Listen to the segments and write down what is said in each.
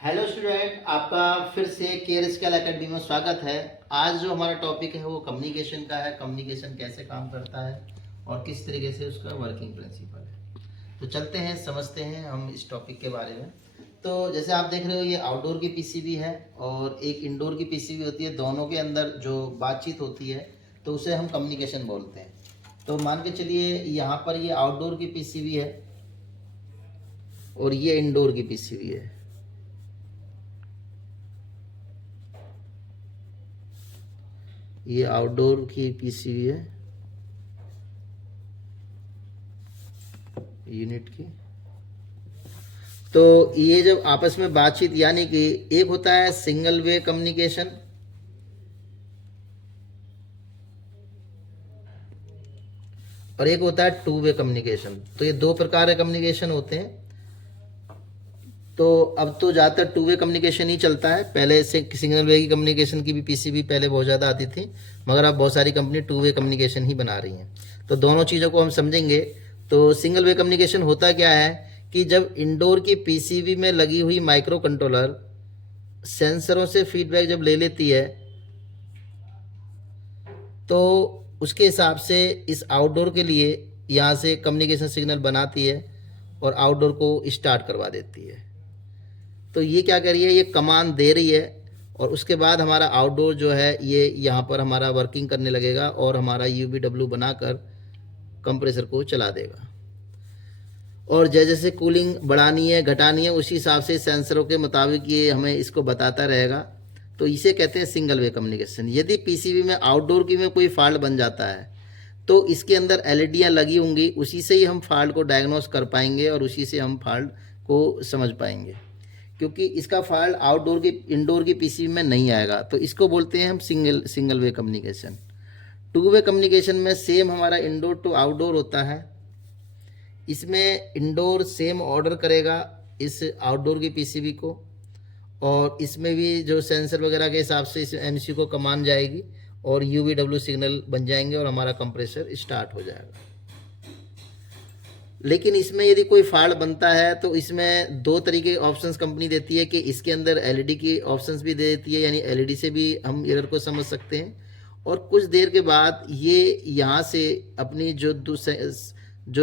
Hello student, आपका फिर से केयर स्किल एकेडमी में स्वागत है। आज जो हमारा टॉपिक है वो कम्युनिकेशन का है। कम्युनिकेशन कैसे काम करता है और किस तरीके से उसका वर्किंग प्रिंसिपल है। तो चलते हैं, समझते हैं हम इस टॉपिक के बारे में। तो जैसे आप देख रहे हो, ये आउटडोर की पीसीबी है और एक इंडोर की पीसीबी होती है। दोनों के अंदर जो बातचीत होती है तो उसे हम कम्युनिकेशन बोलते हैं। तो मान के चलिए यहाँ पर ये आउटडोर की पीसीबी है और ये इंडोर की पीसीबी है। ये आउटडोर की पीसीबी है यूनिट की। तो ये जब आपस में बातचीत, यानी कि एक होता है सिंगल वे कम्युनिकेशन और एक होता है टू वे कम्युनिकेशन। तो ये दो प्रकार के कम्युनिकेशन होते हैं। तो अब तो ज़्यादातर टू वे कम्युनिकेशन ही चलता है। पहले से सिंगल वे की कम्युनिकेशन की भी पीसीबी पहले बहुत ज़्यादा आती थी, मगर अब बहुत सारी कंपनी टू वे कम्युनिकेशन ही बना रही हैं। तो दोनों चीज़ों को हम समझेंगे। तो सिंगल वे कम्युनिकेशन होता क्या है कि जब इंडोर की पीसीबी में लगी हुई माइक्रो कंट्रोलर सेंसरों से फीडबैक जब ले लेती है तो उसके हिसाब से इस आउटडोर के लिए यहाँ से कम्युनिकेशन सिग्नल बनाती है और आउटडोर को स्टार्ट करवा देती है। तो ये क्या कर रही है, ये कमांड दे रही है और उसके बाद हमारा आउटडोर जो है ये यहाँ पर हमारा वर्किंग करने लगेगा और हमारा यूबीडब्ल्यू बनाकर कंप्रेसर को चला देगा। और जैसे जैसे कूलिंग बढ़ानी है घटानी है उसी हिसाब से सेंसरों के मुताबिक ये हमें इसको बताता रहेगा। तो इसे कहते हैं सिंगल वे कम्युनिकेशन। यदि पीसीबी में आउटडोर की में कोई फॉल्ट बन जाता है तो इसके अंदर एलईडियाँ लगी होंगी, उसी से ही हम फॉल्ट को डायग्नोस कर पाएंगे और उसी से हम फॉल्ट को समझ पाएंगे, क्योंकि इसका फॉल्ट आउटडोर की इंडोर की पीसीबी में नहीं आएगा। तो इसको बोलते हैं हम single way communication. Two way communication में सेम हमारा इंडोर टू आउटडोर होता है। इसमें इंडोर सेम ऑर्डर करेगा इस आउटडोर की पीसीबी को और इसमें भी जो सेंसर वगैरह के हिसाब से इस एमसीयू को कमांड जाएगी और यूवीडब्ल्यू सिग्नल बन जाएंगे और हमारा कंप्रेसर स्टार्ट हो जाएगा। लेकिन इसमें यदि कोई फॉल्ट बनता है तो इसमें दो तरीके के ऑप्शंस कंपनी देती है कि इसके अंदर एलईडी की ऑप्शंस भी दे देती है, यानी एलईडी से भी हम एरर को समझ सकते हैं। और कुछ देर के बाद ये यहाँ से अपनी जो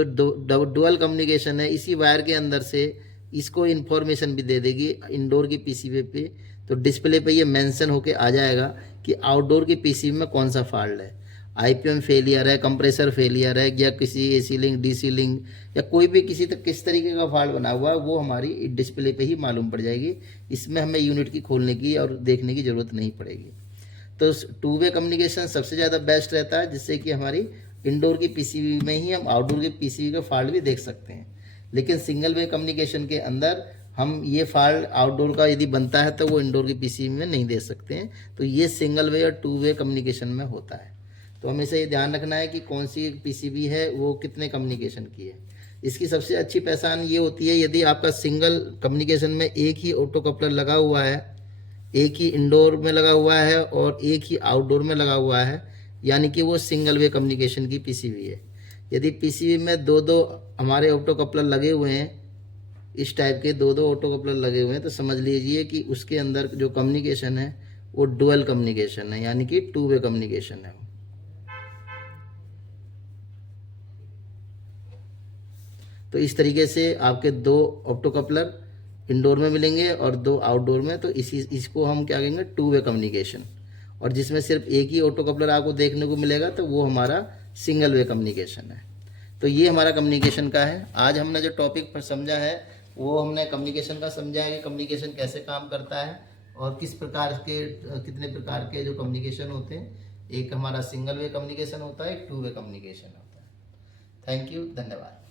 डुअल कम्युनिकेशन है इसी वायर के अंदर से इसको इन्फॉर्मेशन भी दे देगी इंडोर की पीसीबी पे। तो डिस्प्ले पे ये मेंशन होके आ जाएगा कि आउटडोर की पीसीबी में कौन सा फॉल्ट है, आईपीएम फेलियर है, कंप्रेसर फेलियर है, या किसी एसी लिंक डीसी लिंक या कोई भी किस तरीके का फॉल्ट बना हुआ है वो हमारी डिस्प्ले पे ही मालूम पड़ जाएगी। इसमें हमें यूनिट की खोलने की और देखने की ज़रूरत नहीं पड़ेगी। तो टू वे कम्युनिकेशन सबसे ज़्यादा बेस्ट रहता है, जिससे कि हमारी इंडोर की पीसीबी में ही हम आउटडोर की पीसीबी का फॉल्ट भी देख सकते हैं। लेकिन सिंगल वे कम्युनिकेशन के अंदर हम ये फॉल्ट आउटडोर का यदि बनता है तो वो इंडोर की पीसीबी में नहीं दे सकते हैं। तो ये सिंगल वे और टू वे कम्युनिकेशन में होता है। तो हमेशा ये ध्यान रखना है कि कौन सी पीसीबी है वो कितने कम्युनिकेशन की है। इसकी सबसे अच्छी पहचान ये होती है यदि आपका सिंगल कम्युनिकेशन में एक ही ऑटो कपलर लगा हुआ है, एक ही इंडोर में लगा हुआ है और एक ही आउटडोर में लगा हुआ है, यानी कि वो सिंगल वे कम्युनिकेशन की पीसीबी है। यदि पीसीबी में दो दो हमारे ऑटो कपलर लगे हुए हैं, इस टाइप के दो दो ऑटो कपलर लगे हुए हैं, तो समझ लीजिए कि उसके अंदर जो कम्युनिकेशन है वो डुअल कम्युनिकेशन है, यानी कि टू वे कम्युनिकेशन है। तो इस तरीके से आपके दो ऑप्टो कपलर इंडोर में मिलेंगे और दो आउटडोर में, तो इसको हम क्या कहेंगे, टू वे कम्युनिकेशन। और जिसमें सिर्फ एक ही ऑटो कपलर आपको देखने को मिलेगा तो वो हमारा सिंगल वे कम्युनिकेशन है। तो ये हमारा कम्युनिकेशन का है। आज हमने जो टॉपिक पर समझा है वो हमने कम्युनिकेशन का समझा है कि कम्युनिकेशन कैसे काम करता है और कितने प्रकार के जो कम्युनिकेशन होते हैं। एक हमारा सिंगल वे कम्युनिकेशन होता है, एक टू वे कम्युनिकेशन होता है। थैंक यू, धन्यवाद।